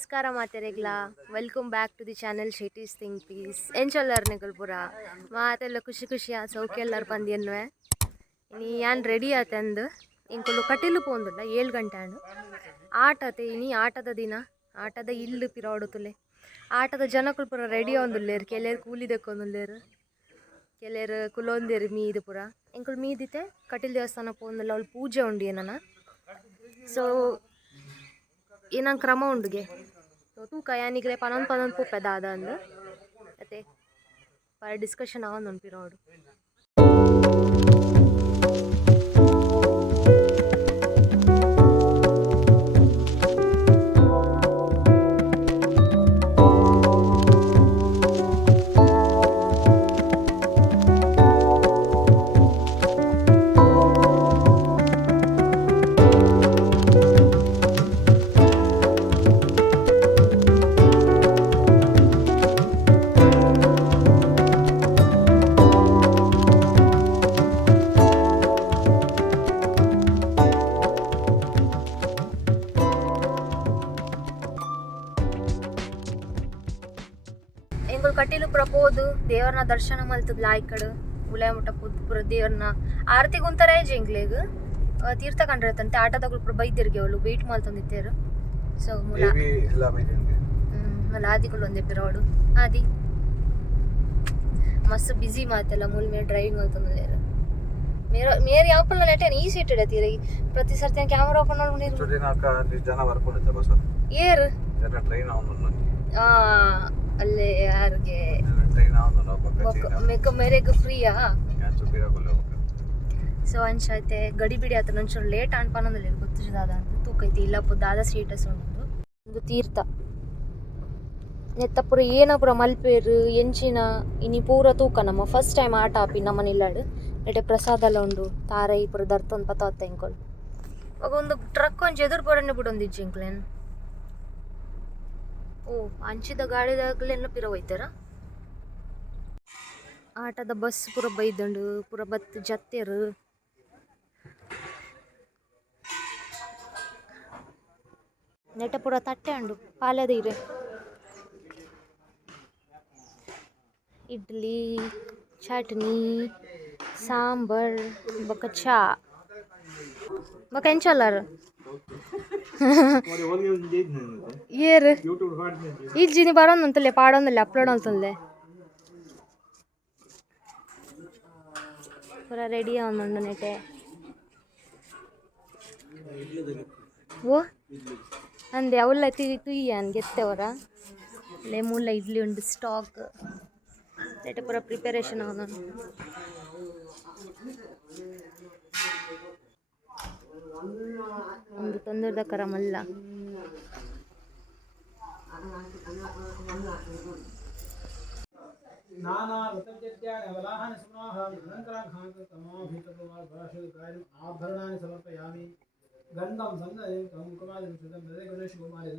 ನಮಸ್ಕಾರ ಮಾತೆರೆಗ್ಲ welcome back to the channel Shetty's think peace ಎಂಚೊಲ್ಲರ್ ನಿಗಲ್ ಪುರ ಮಾತೆಲ್ಲ ಖುಷಿ ಖುಷಿ ಆ ಸೌಖ್ಯ ಎಲ್ಲರೂ ಬಂದಿನ್ವೆ ಇನಿ ಯಾನ್ ರೆಡಿ ಆತಂದು ಇಂಕೊಲು ಕಟೀಲು ಪೋಂದುಲ್ಲ 7 ಗಂಟೆ ಅಂಡು ಆಟತೆ ಇನಿ ಆಟದ ದಿನ ಆಟದ ಇಲ್ಲು ಪಿರಾಡುತ್ತಲೆ ಆಟದ ಜನಕ್ಕಳು ಪುರ ರೆಡಿ ಆಂದುಲ್ಲೇರು ಕೆಲರು ಕೂಲಿ ದಕ್ಕೊಂದುಲ್ಲೇರು ಕೆಲರು ಕುಲೊಂದೇರು ಮೀದು ಪುರ ಇಂಕೊಲು ಮೀದಿತೆ ಕಟೀಲ್ ದೇವಸ್ಥಾನ ಪೋಂದುಲ್ಲ ಅವ್ಳು ಪೂಜೆ ಉಂಡು ಏನನ ಸೊ ಏನಂಗೆ ಕ್ರಮ ಉಂಡುಗೆ ತೂಕ ಯಾನಿಗ್ರೆ ಪನೊಂದು ಪುಪ್ಪೆದ ಅದ ಅಂದು ಮತ್ತೆ ಡಿಸ್ಕಷನ್ ಆಗೊಂದು ಪಿರೋಡು ಎಂಗಳು ಕಟೀಲು ಪುರ ಪೋದು ದೇವರನ್ನ ದರ್ಶನ ಮಲ್ತದ ಲಾಯ್ಕಡು ಉಲಾಯ ಮುಟ್ಟ ಪುರ ದೇವರನ್ನ ಆರತಿ ಗುಂತಾರೆ ಜಂಗ್ಲೇಗ ತೀರ್ಥ ಕಂಡಿರತ್ತಂತೆ ಆಟದಗಳು ಪುರ ಬೈದಿರ್ಗೆ ಅವಳು ವೇಟ್ ಮಾಡ್ತಂದಿತ್ತೇರು ಸೊ ಮಲ್ಲ ಆದಿಗಳು ಒಂದೇ ಪಿರೋಡು ಆದಿ ಮಸ್ತ್ ಬಿಸಿ ಮಾತೆಲ್ಲ ಮೂಲ ಮೇಲೆ ಡ್ರೈವಿಂಗ್ ಮಾಡ್ತಂದೇರು ಮೇರೆ ಯಾವ ಪಲ್ಲ ಲೆಟೇನು ಈ ಸೀಟ್ ಇಡತ್ತೀರಿ ಪ್ರತಿ ಸರ್ತಿ ಕ್ಯಾಮರಾ ಓಪನ್ ಮಾಡ್ಕೊಂಡು ಏರು ಅಲ್ಲೇ ಯಾರಿಗೆ ಮೇರೆಗೆ ಫ್ರೀಯಾ ಸೊ ಅಂಚೈತೆ ಗಡಿ ಬಿಡಿ ಆತ ನಂಚೂರು ಲೇಟ್ ಅನ್ಪನ್ನೋದಿಲ್ಲ ಗೊತ್ತಿದ್ದಾದ ಅಂತ ತೂಕೈತಿ ಇಲ್ಲಪ್ಪ ದಾದ ಸ್ಟೇಟಸ್ ಉಂಟು ಒಂದು ತೀರ್ಥ ನೆತ್ತ ಪುರ ಏನ ಪುರ ಮಲ್ಪೇರು ಎಂಚಿನ ಇನಿ ಪೂರ ತೂಕ ನಮ್ಮ ಫಸ್ಟ್ ಟೈಮ್ ಆಟ ಆಪಿ ನಮ್ಮ ನಿಲ್ಲಾಡು ನೆಟ್ಟೆ ಪ್ರಸಾದ ಎಲ್ಲ ಉಂಡು ತಾರೈ ಪುರ ದರ್ತೊಂದು ಪತ್ತ ಇಂಕೊಲ್ ಆಗ ಒಂದು ಟ್ರಕ್ ಒಂದು ಎದುರು ಪಡನೆ ಬಿಡೊಂದು ಇಜ್ಜಿಂಕ್ಲೇನು ಓ ಅಂಚಿದ ಗಾಡಿದಾಗಲೆಲ್ಲ ಪಿರ ಹೋಯ್ತಾರ ಆಟದ ಬಸ್ ಪೂರ ಬೈದಂಡು ಪೂರ ಬತ್ ಜತ್ತೇರು ನೆಟ ಪೂರ ತಟ್ಟೆ ಅಂಡು ಪಾಲ್ಯದ ಇರೆ ಇಡ್ಲಿ ಚಟ್ನಿ ಸಾಂಬಾರ್ ಬೊಕ ಚಾ ಬೊಕ ಎಂಚಲ್ಲಾರು ಏರು ಇಜ್ಜಿನಿ ಬರೋಂದಂತಲೇ ಪಾಡೋಂದಲ್ಲ ಅಪ್ಲೋಡ್ ಅಂತಂದೆ ಪೂರ ರೆಡಿ ಆವೊಂದುಂಡು ನೆಟೆ ಓ ಅಂದೆ ಅವಲ್ಲ ತುಯ್ಯ ಗೆತ್ತವರ ಲೇ ಮೂಲ ಇಡ್ಲಿ ಉಂಡು ಸ್ಟಾಕ್ ನೆಟೆ ಪೂರ ಪ್ರಿಪರೇಷನ್ ಆವೊಂದು ಒಂದು ತೊಂದರೆದ ಕರ ಮಲ್ಲ ಸಮರ್ಪಯಾಮಿ ಗಂಧಂ ಸಂಗಂ ಕುಮಾರಂ ಸುಧಂ ಗಣೇಶ ಕುಮಾರಿ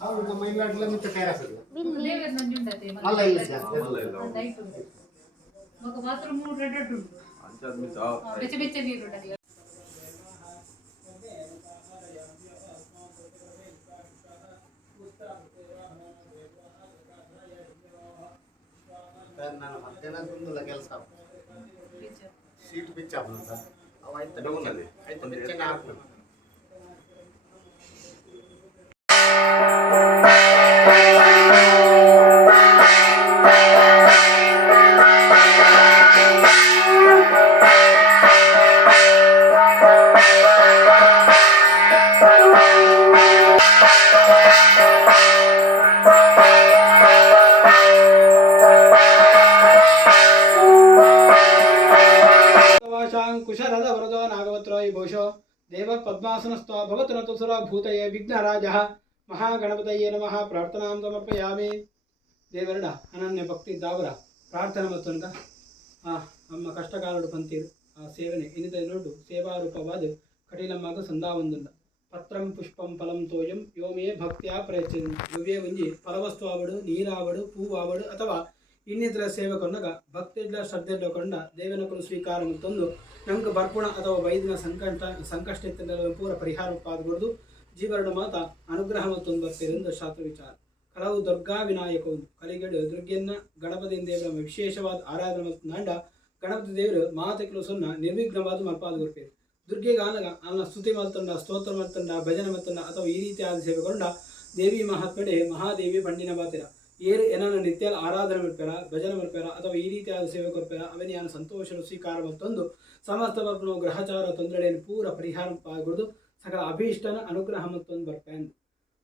ಅವರು ನಮ್ಮ ಮೈಲಾಡ್ಲ ಮಿತ್ತ ಟೆರಸ್ ದೇವರ ನಂಜುಂಡತೆ ಅಲ್ಲ ಇಲ್ಲ ಲೈಟ್ ಉಂಟು ಮಗ ಬಾತ್ರೂಮ್ ರೆಡ್ ಉಂಟು ಅಂಚದ ಮಿಸ ಬೆಚ್ಚ ಬೆಚ್ಚ ನೀರು ಉಂಟು ನಾನು ಮಧ್ಯಾಹ್ನ ಕುಂದಲ್ಲ ಕೆಲಸ ಸೀಟ್ ಬಿಚ್ಚ ಅಂತ ಅವ ಆಯ್ತು ಡೌನ್ ಅಲ್ಲಿ ಆಯ್ತು ಬೆಚ್ಚನೆ ಆಗ್ತದೆ ಕುಶಲದ ವರದೋ ನಾಗವತ್ರೋಯಿ ಭೋಷೋ ದೇವ ಪದ್ಮಾಸನಸ್ಥ ಭವತು ನತುಸುರ ಭೂತಯೇ ವಿಘ್ನರಾಜಃ ಮಹಾಗಣಪತಯೇ ನಮಃ ಪ್ರಾರ್ಥನಾಂ ಸಮರ್ಪಯಾಮಿ ದೇವರಡ ಅನನ್ಯ ಭಕ್ತಿ ದಾವರ ಪ್ರಾರ್ಥನೆ ಮತ್ತೊಂದ ನಮ್ಮ ಕಷ್ಟಕಾಲಡು ಪಂತೀರು ಆ ಸೇವನೆ ಇನ್ನಿತ ನೋಡು ಸೇವಾರೂಪವಾದ ಕಠಿಣಮ್ಮಾಗ ಸಂದಾವೊಂದುಂಡ ಪತ್ರಂ ಪುಷ್ಪಂ ಫಲಂ ತೋಯಂ ಯೋಮೇ ಭಕ್ತಿಯ ಪ್ರಯತ್ನ ಯುವೇ ಒಂಜಿ ಫಲವಸ್ತು ಆವಡು ನೀರಾವಡು ಹೂವಾವಡು ಅಥವಾ ಇನ್ನಿತರ ಸೇವಕನಾಗ ಭಕ್ತಿಡ್ಲ ಶ್ರದ್ಧೆಡ್ಲ ಕೊಂಡ ದೇವನಕಲು ಸ್ವೀಕಾರ ತಂದು ನಮ್ಗೆ ಬರ್ಪುಣ ಅಥವಾ ವೈದ್ಯನ ಸಂಕಷ್ಟ ಪೂರ ಪರಿಹಾರ ಪಾದಗೊಡ್ದು ಜೀವರಡು ಮಾತ ಅನುಗ್ರಹ ಮತ್ತೊಂದು ಬರ್ತಿರೆಂದು ಶಾಸ್ತ್ರ ವಿಚಾರ ಕಲವು ದುರ್ಗಾ ವಿನಾಯಕ ಒಂದು ಕಲಿಗಡು ದುರ್ಗೆಯನ್ನ ಗಣಪತಿ ದೇವರ ವಿಶೇಷವಾದ ಆರಾಧನೆ ಮತ್ತು ನಾಂಡ ಗಣಪತಿ ದೇವರು ಮಾತಕ್ಕಲು ಸೊನ್ನ ನಿರ್ವಿಘ್ನವಾದ ಮಲ್ಪಾದ ಗೊತ್ತೇವೆ ದುರ್ಗೆಗೆ ಆನಗ ಅವನ ಸ್ತುತಿ ಮಲ್ತಂಡ ಸ್ತೋತ್ರ ಮಲ್ತಂಡ ಭಜನೆ ಮಲ್ತಂಡ ಅಥವಾ ಈ ರೀತಿಯಾದ ಸೇವೆಗೊಂಡ ದೇವಿ ಮಹಾತ್ಮಡೆ ಮಹಾದೇವಿ ಪಂಡಿನ ಬಾತಿರ ಏರು ಏನನ್ನ ನಿತ್ಯ ಆರಾಧನೆ ಮಾಡ್ತಾರ ಭಜನೆ ಮಾಡ್ತಾರ ಅಥವಾ ಈ ರೀತಿಯಾದ ಸೇವೆ ಕೊಡ್ತಾರ ಅವನೇ ಯಾನ ಸಂತೋಷ ಸ್ವೀಕಾರ ಮತ್ತೊಂದು ಸಮಸ್ತ ಬರ್ಪನು ಗ್ರಹಚಾರ ತೊಂದರೆಯನ್ನು ಪೂರ ಪರಿಹಾರ ಪಾಲ್ಗೊಳ್ದು ಸಕಲ ಅಭೀಷ್ಟನ ಅನುಗ್ರಹ ಮತ್ತೊಂದು ಬರ್ಪೇನ್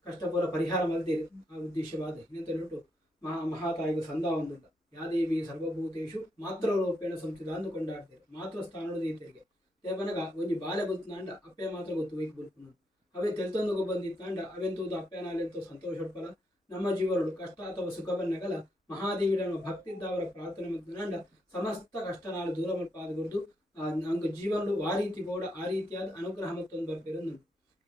ಕಷ್ಟಪೂರ ಪರಿಹಾರ ಮಲ್ತೀರಿ ಆ ಉದ್ದೇಶವಾದ ಇನ್ನಂತೇಳ್ಬಿಟ್ಟು ಮಹಾತಾಯಿಗೂ ಸಂದ ಒಂದುಂಟ ಯಾದೇವಿ ಸರ್ವಭೂತೇಶು ಮಾತ್ರ ರೂಪೇಣ ಸಂಸ್ಥಿತ ಅಂದು ಕೊಂಡಾಡ್ತೀರಿ ಮಾತ್ರ ಸ್ಥಾನದ ಈತರಿಗೆ ದೇವನಗ ಒಂಜಿ ಬಾಲೆ ಬುಲ್ತನಾಂಡ ಅಪ್ಪೆ ಮಾತ್ರ ಗೊತ್ತು ವೈಕ್ ಬುಲ್ಪುನು ಅವೇ ತೆಲ್ತೊಂದು ಬಂದಿತ್ತಾಂಡ ಅವೆಂತೂದು ಅಪ್ಪೆನಾಲೆಂತೂ ಸಂತೋಷ ಪಡ್ಪಲ ನಮ್ಮ ಜೀವನಗಳು ಕಷ್ಟ ಅಥವಾ ಸುಖ ಬನ್ನಗಲ ಮಹಾದೇವಿಯ ಭಕ್ತಿದ್ದವರ ಪ್ರಾರ್ಥನೆ ಮತ್ತು ಸಮಸ್ತ ಕಷ್ಟ ನಾಳು ದೂರ ಮಲ್ಪಾದಗುರ್ದು ನಂಗೆ ಜೀವನಗಳು ಆ ರೀತಿ ಬೋಡ ಆ ರೀತಿಯಾದ ಅನುಗ್ರಹ ಮತ್ತೊಂದು ಬರ್ತಿರೋದು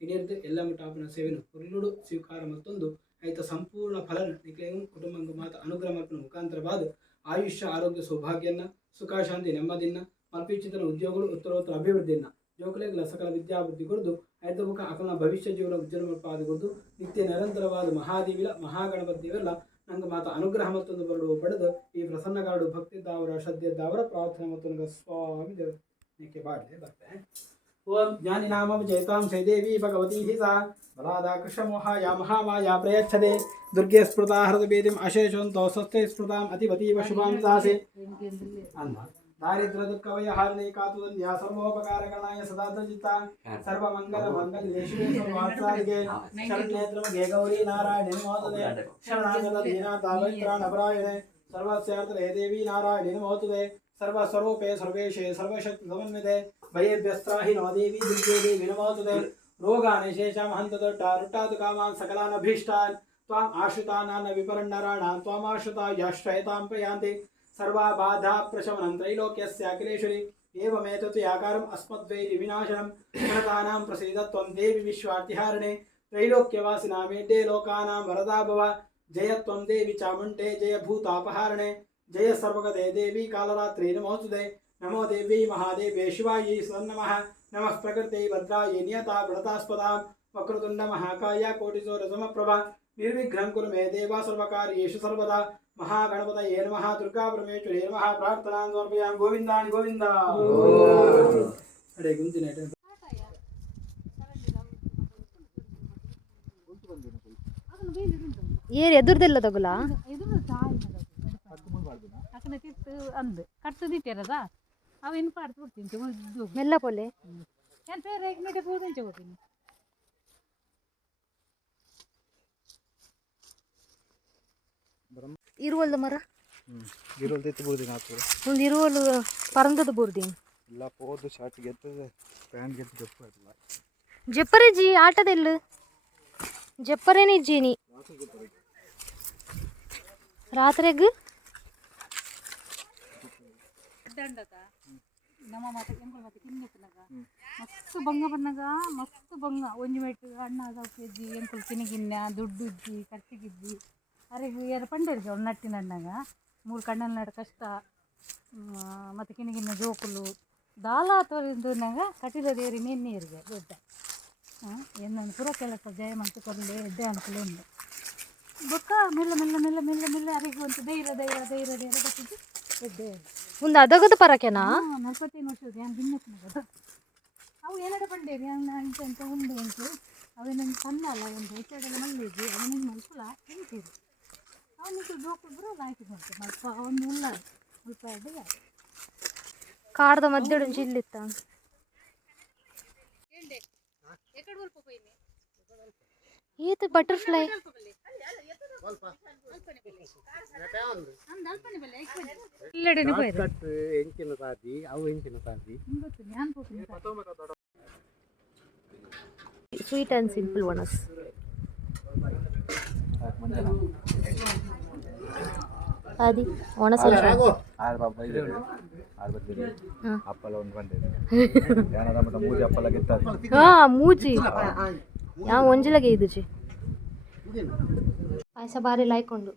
ಇನ್ನಿರ್ದು ಎಲ್ಲ ಮಟಾಪನ ಸೇವೆನು ಹುಲ್ಲುಡು ಸ್ವೀಕಾರ ಮತ್ತೊಂದು ಆಯ್ತ ಸಂಪೂರ್ಣ ಫಲನ ನಿಕ್ಲೇನು ಕುಟುಂಬಂಗ ಮಾತ ಅನುಗ್ರಹ ಮಲ್ಪನ ಮುಖಾಂತರವಾದ ಆಯುಷ್ಯ ಆರೋಗ್ಯ ಸೌಭಾಗ್ಯನ ಸುಖ ಶಾಂತಿ ನೆಮ್ಮದಿನ ಮಲ್ಪಿಚಿತನ ಉದ್ಯೋಗಗಳು ಉತ್ತರೋತ್ತರ ಅಭಿವೃದ್ಧಿಯನ್ನ ಜೋಕಲೆಗಳ ಸಕಲ ವಿದ್ಯಾಬುದ್ಧಿ ಕೊಡ್ದು ಐದ ಮುಖ ಅಕಲನ ಭವಿಷ್ಯ ಜೀವನ ಉಜ್ವಲ ಮಲ್ಪಾದಗೊಡ್ದು ನಿತ್ಯ ನಿರಂತರವಾದ ಮಹಾದೇವಿಲ ಮಹಾಗಣಪತಿ ದೇವಲ್ಲ ನಂಗೆ ಮಾತ ಅನುಗ್ರಹ ಮತ್ತೊಂದು ಬರಡು ಪಡೆದು ಈ ಪ್ರಸನ್ನಗಾಡು ಭಕ್ತಿದ್ದಾವರ ಶ್ರದ್ಧೆದ್ದಾವರ ಪ್ರಾರ್ಥನೆ ಮತ್ತು ಸ್ವಾಮಿ ದೇವಕ್ಕೆ ಬಾಡಲೆ ಬರ್ತೆ ಓಂ ಜ್ಞಾನಿ ನಾಮ ಜಯತಾಂ ಶ್ರೀದೇವಿ ಭಗವತಿ ಸ ಬಲಾದ ಕೃಷ್ಣ ಮೋಹಾಯ ಮಹಾಮಾಯ ಪ್ರಯಚ್ಛದೆ ದುರ್ಗೆ ಸ್ಮೃತಾ ಹೃದ ಬೇದಿಂ ಅಶೇಷಂತೋ ಸ್ವಸ್ಥೆ ಸ್ಮೃತಾಂ ಅತಿವತೀವ ಶುಭಾಂ ಸಾಸೆ ಅನ್ನ दारिद्र दुख वय हारणे कातुदन्या सर्वोपकारगणाय सदा ध्वजिता सर्वमंगल मंगलेषु सर्वार्थसाधिके शरणनेत्रम गे गौरी नारायणे नमोस्तुते शरणागत दीना तावत्राण अपरायणे सर्वस्यार्थ हे देवी नारायणे नमोस्तुते सर्वस्वरूपे सर्वेशे सर्वशक्ति समन्विते भयेभ्यस्त्राहि नो देवी दुर्गे देवी नमोस्तुते रोगान् शेषां हन्तदट्टा रुट्टातु कामान् सकलान् अभीष्टान् त्वाम् आश्रितानां विपरन्नराणां त्वाम् आश्रिता याश्रयतां प्रयान्ति सर्वा बाधा प्रशमनं त्रैलोक्यस्य अखिलेश्वरी एवमेतत् आकारम् अस्मद्वैरि विनाशनं प्रणतानां प्रसीद त्वं देवी विश्वार्तिहारिणे त्रैलोक्यवासिनां मेड्डे लोकानां वरदा भव जय त्वं देवी चामुण्डे जय भूतापहारिणे जय सर्वगते देवी कालरात्रि नमोस्तुते नमो देवी महादेवे शिवायै नमः नमः प्रकृते भद्रायै नियता प्रणतास्पदां वक्रतुण्ड महाकाय कोटिसौरसमप्रभा निर्विघ्नं कुरु मे देवा सर्वकार्येषु सर्वदा महागणपतये नमः दुर्गा परमेश्वरी नमः प्रार्थनां समर्पयामि गोविन्दानि गोविन्द अरे गुंतिन ಏರ್ ಎದುರ್ದೆಲ್ಲ ತಗೊಲ್ಲ ಮೆಲ್ಲ ಪೊಲೆ ಇರುವಲ್ದ ಮರ ಇರುವಲ್ದ ಎತ್ತು ಬುರ್ದಿನ ಹಾಕ್ತಾರೆ ಒಂದು ಇರುವಲು ಪರಂದದ ಬುರ್ದಿನ ಇಲ್ಲ ಪೋದು ಶಾರ್ಟ್ ಗೆತ್ತದ ಪ್ಯಾಂಟ್ ಗೆತ್ತು ಜಪ್ಪ ಇಲ್ಲ ಜಪ್ಪರೆ ಜಿ ಆಟದೆಲ್ಲ ಜಪ್ಪರೇನೆ ಜೀನಿ ರಾತ್ರೆಗ್ ನಮ್ಮ ಮಾತ ಎಂಕುಲು ಮಾತ ಕಿನ್ನెత్తనగా ಮಸ್ತ್ ಬಂಗ ಬನ್ನಗ ಮಸ್ತ್ ಬಂಗ ಒಂಜಿ ಮೆಟ್ಟು ಅಣ್ಣ ಸೌಕೆಜ್ಜಿ ಎಂಕುಲು ಕಿನಿಗಿನ್ನ ದುಡ್ಡುಜ್ಜಿ ಖರ್ಚಿಗಿಜ್ಜಿ ಅರೆಗೆ ಎರಡು ಪಂಡೇರಿಗೆ ಅವ್ರು ನಟ್ಟಿನಣ್ಣಗ 3 ಕಣ್ಣಲ್ಲಿ ನಡ ಕಷ್ಟ ಮತ್ತು ಕಿನಿಗಿನ್ನ ಜೋಕುಲು ದಾಲ ತೋರಿದ್ನಾಗ ಕಟಿಲ ದೇರಿ ನೀರಿಗೆ ದೊಡ್ಡ ಏನೊಂದು ಪುರ ಕೆಲಸ ಜಯ ಮಂತು ಕೊರಲೆ ಎಡ್ಡೆ ಅನುಕೂಲ ಉಂಟು ಬೊಕ್ಕ ಮೆಲ್ಲ ಮೆಲ್ಲ ಮೆಲ್ಲ ಮೆಲ್ಲ ಮೆಲ್ಲ ಅರಿಗೂ ಅಂತ ಧೈರ್ಯ ಧೈರ್ಯ ಧೈರ್ಯ ಧೈರ್ಯ ಗೊತ್ತಿದ್ದು ಎಡ್ಡೆ ಒಂದು ಅದಗದ ಪರಕೆನಾ 45 ವರ್ಷದ ಏನು ಭಿನ್ನಕ್ನಗದು ಅವು ಏನಾರ ಪಂಡೇರಿ ಇಂತ ಅಂತ ಉಂಡು ಉಂಟು ಅವೇನೊಂದು ಸಣ್ಣ ಅಲ್ಲ ಒಂದು ಹೆಚ್ಚೆಡೆಲ್ಲ ಮಲ್ಲಿಗೆ ಅವನಿಗೆ ಮಲ್ಪುಲ ತಿಂತೀರಿ ಅವನಿಗೆ ಜೋಕು ಬರೋದು ಹಾಕಿದಂತೆ ಮಲ್ಪ ಅವನು ಉಳ್ಳ ಸ್ವಲ್ಪ ಅಡ್ಡೆ ಕಾಡ್ದ ಮಧ್ಯೆ ಚಿಲ್ಲಿತ್ತ ಈತ ಬಟರ್ಫ್ಲೈ ಎಂಚಿನ ಸಾದಿ ಅವು ಎಂಚಿನ ಸಾದಿ ಸ್ವೀಟ್ ಆ್ಯಂಡ್ ಸಿಂಪಲ್ ಒಣಸ್ అది ಒಣಸ ಅಪ್ಪಲ ಒಂದು ಬಂದಿದೆ ಮೂಜಿ ಅಪ್ಪಲ ಗೆತ್ತ ಮೂಜಿ ಯಾವ ಒಂಜಿಲಗೆ ಇದುಚಿ ಪಾಯಸ ಬಾರಿ ಲಾಯ್ಕೊಂಡು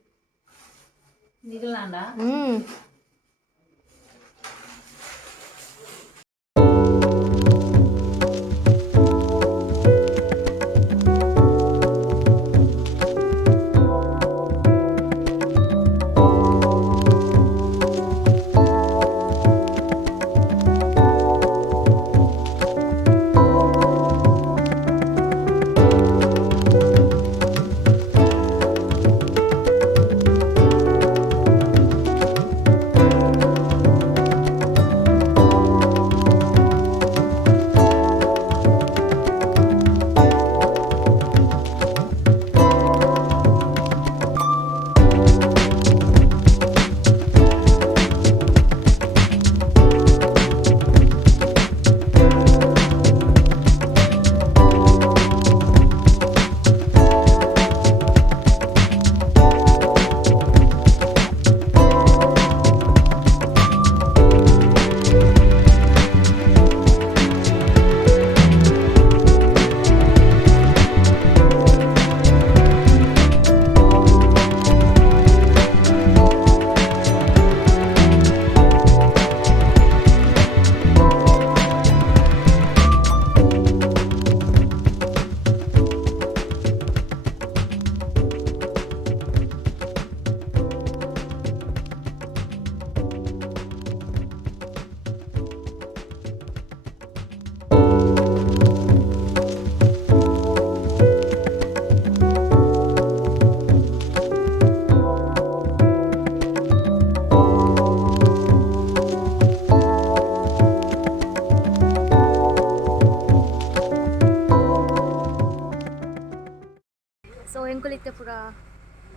అయితే ಪೂರ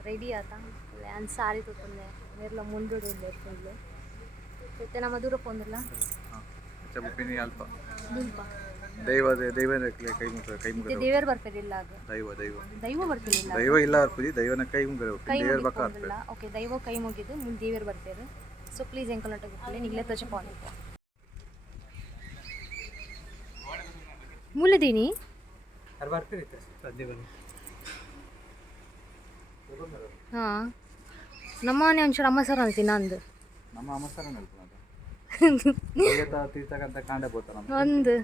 ರೆಡಿ ಆತ ಆ್ಯಂಡ್ ಸಾರಿ ತೊಗೊಂಡೆ ನೆರ್ಲ ಮುಂದೂಡು ಫುಲ್ಲು ಮತ್ತೆ ನಮ್ಮ ದೂರ ಪೋಂದಿಲ್ಲ ಚಪ್ಪಿ ಅಲ್ಪ ದೂಲ್ಪ ಕೈ ಮುಗಿದ ದೇವರ ಬರ್ತಿರಲಿಲ್ಲ ಆಗ ದೈವ ಬರ್ತಿರಲಿಲ್ಲ ದೈವ ಇಲ್ಲ ಅರ್ಪುಜಿ ದೈವನ ಕೈ ಮುಗಿದ ಕೈ ಮುಗಿಲ್ಲ ಓಕೆ ದೈವ ಕೈ ಮುಗಿದು ಮುಂದೆ ದೇವರು ಬರ್ತಾರೆ ಸೊ ಪ್ಲೀಸ್ ಎಂಕೊಲಟ ಗೊತ್ತಿಲ್ಲ ನಿಗ್ಲೆ ತೋಚ ಪಾನಿಪ ಮೂಲದೀನಿ ಹಾಂ ನಮ್ಮನೆ ಒಂಚೂರು ಅಮ್ಮ ಸರ್ ಅಂತೀನಿ ನಂದು ನಮ್ಮ ಅಮ್ಮ ಸರ್ ತೀರ್ಥಕ್ಕಂತ ಕಾಂಡ ಹೋಗ್ತಾನ ಒಂದು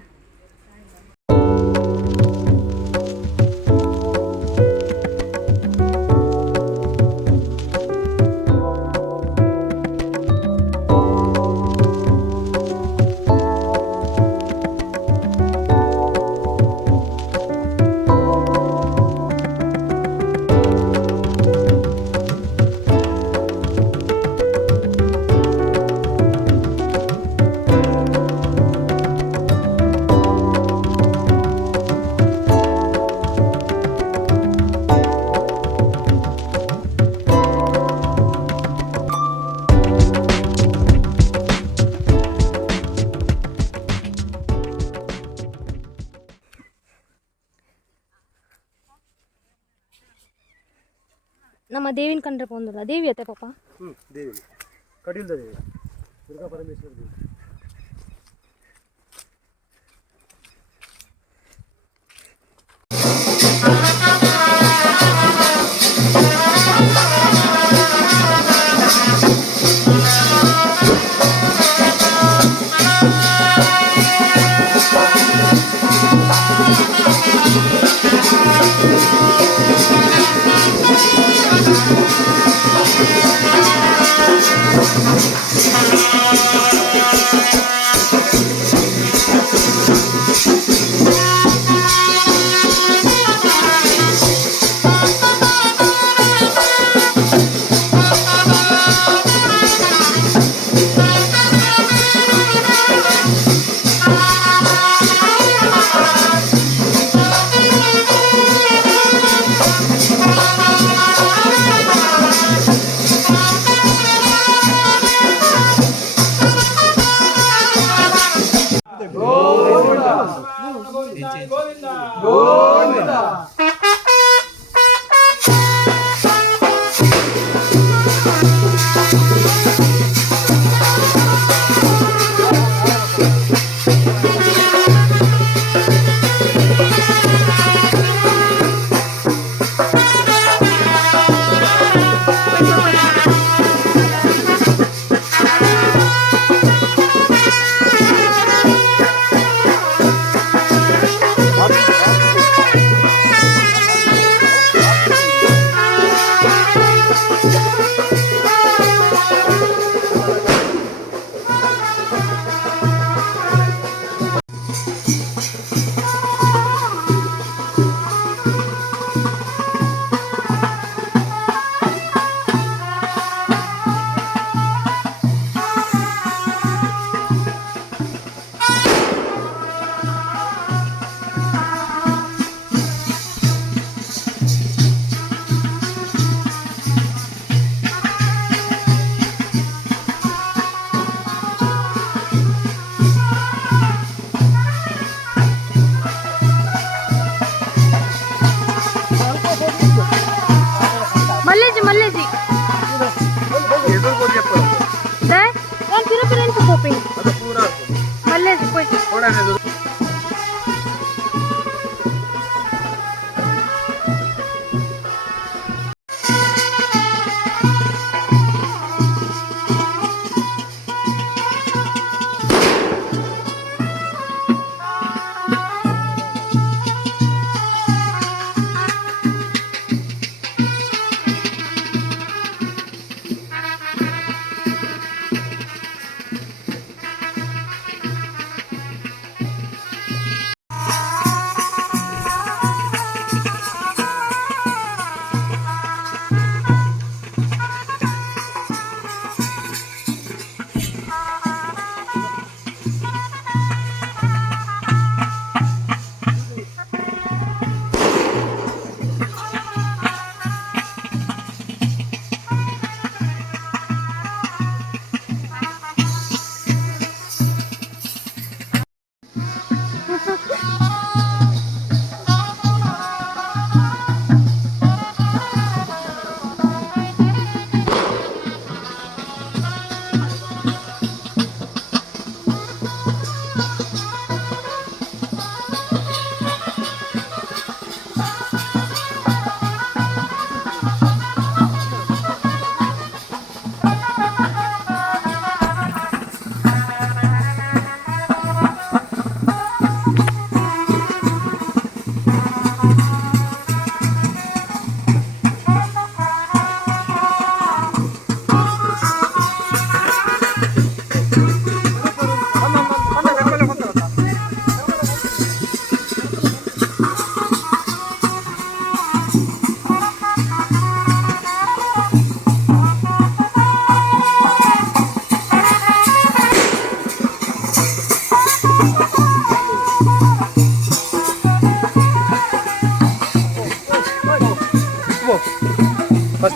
ನಮ್ಮ ದೇವಿನ ಕಂಡ್ರೆ ಪೋಂದಿಲ್ಲ ದೇವಿ ಅತ್ತೆ ಪಾಪ ದೇವಿ ಕಡಿಲ್ದ ದೇವಿ ದುರ್ಗಾ ಪರಮೇಶ್ವರ ದೇವಿ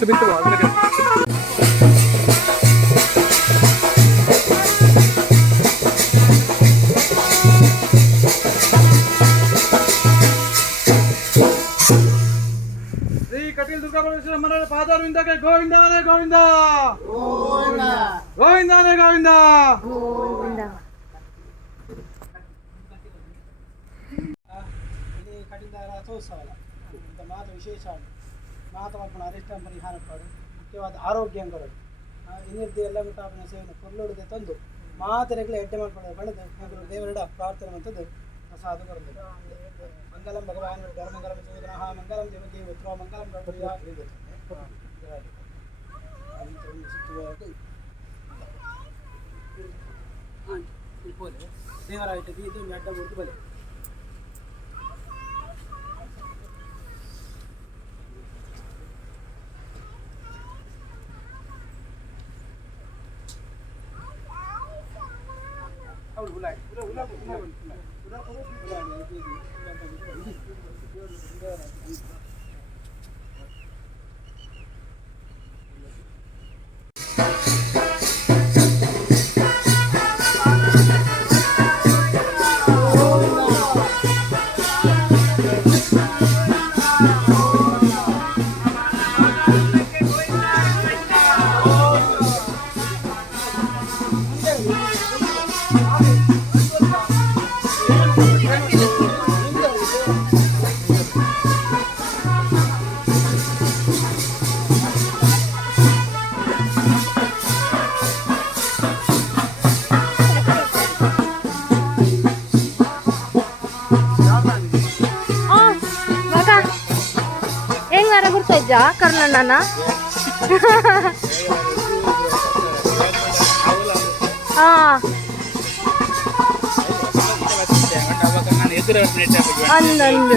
ಬಿತ್ತು ಶ್ರೀ ಕಟೀಲ್ ದುರ್ಗಾ ಪರಮೇಶ್ವರ ಮಂಡಳ ಪಾದಾರವಿಂದಕ್ಕೆ ಗೋವಿಂದಾನೇ ಗೋವಿಂದ ಗೋವಿಂದಾನೇ ಗೋವಿಂದ. ఇది కఠిన రథోత్సవాల ఇంత మాత ವಿಶೇಷಾണ് ಮಾತ ಮಕ್ಕಳ ಅರಿಷ್ಟ ಪರಿಹಾರ ಪಾಡು ಮುಖ್ಯವಾದ ಆರೋಗ್ಯ ಕೊರಡು ಇನ್ನಿರ್ದು ಎಲ್ಲ ಮುಟ್ಟಾಪಿನ ಸೇವನೆ ಕೊರ್ಲೋಡದೆ ತಂದು ಮಾತರೆಗಳ ಎಡ್ಡೆ ಮಾಡ್ಕೊಳ್ಳೋದು ಬಣ್ಣದು ಮಗಳು ದೇವರಡ ಪ್ರಾರ್ಥನೆ ಮಂತದ್ದು ಪ್ರಸಾದ ಕೊರದು ಮಂಗಲಂ ಭಗವಾನ್ ಧರ್ಮಂಗಲಂ ಸೂದನಃ ಮಂಗಲಂ ದೇವಕಿ ಉತ್ತರ ಮಂಗಲಂ ಗಣಪತಿಯ ದೇವರಾಯಿತು ಇದು ಅಡ್ಡ ಮೂರ್ತಿ ಬಲೆ ಕರ್ನಣ್ಣನ ಅಂದಂದು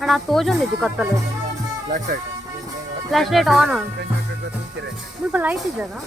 ಅಣ್ಣ ತೋಜೊಂದಿದ್ದು ಕತ್ತಲು ಫ್ಲಾಶ್ ಲೈಟ್ ಆನ್ ಸ್ವಲ್ಪ ಲೈಟ್ ಇದ್ದಾರಾ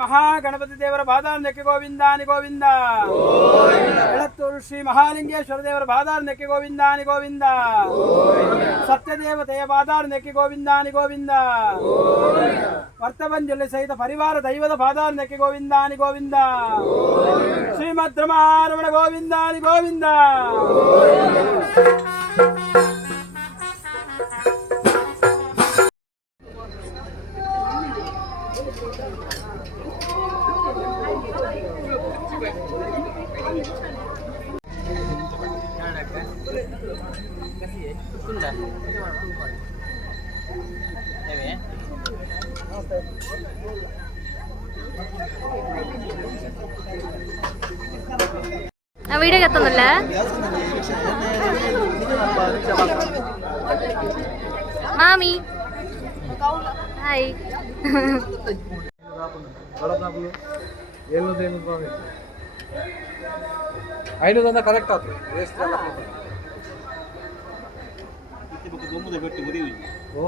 ಮಹಾಗಣಪತಿ ದೇವರ ಬಾದಾರ್ನಕ್ಕೆ ಗೋವಿಂದಾನಿ ಗೋವಿಂದ. ಎಳತ್ತೂರು ಶ್ರೀ ಮಹಾಲಿಂಗೇಶ್ವರ ದೇವರ ಬಾದಾರ್ನಕ್ಕೆ ಗೋವಿಂದಾನಿ ಗೋವಿಂದ. ಸತ್ಯದೇವತೆಯ ಬಾದಾರ್ನಕ್ಕೆ ಗೋವಿಂದಾನಿ ಗೋವಿಂದ. ವರ್ತವಂಜಲಿ ಸಹಿತ ಪರಿವಾರ ದೈವದ ಬಾದಾರ್ನಕ್ಕೆ ಗೋವಿಂದಾನಿ ಗೋವಿಂದ. ಶ್ರೀಮದ್ ರಮಣ ಗೋವಿಂದಾನಿ ಗೋವಿಂದ. ആ വീഡിയോ എത്തുന്നില്ല. മാമി ഹായ്. ಐನೂರು ಅಂದ್ರೆ ಕರೆಕ್ಟ್ ಆಯ್ತು. ಓ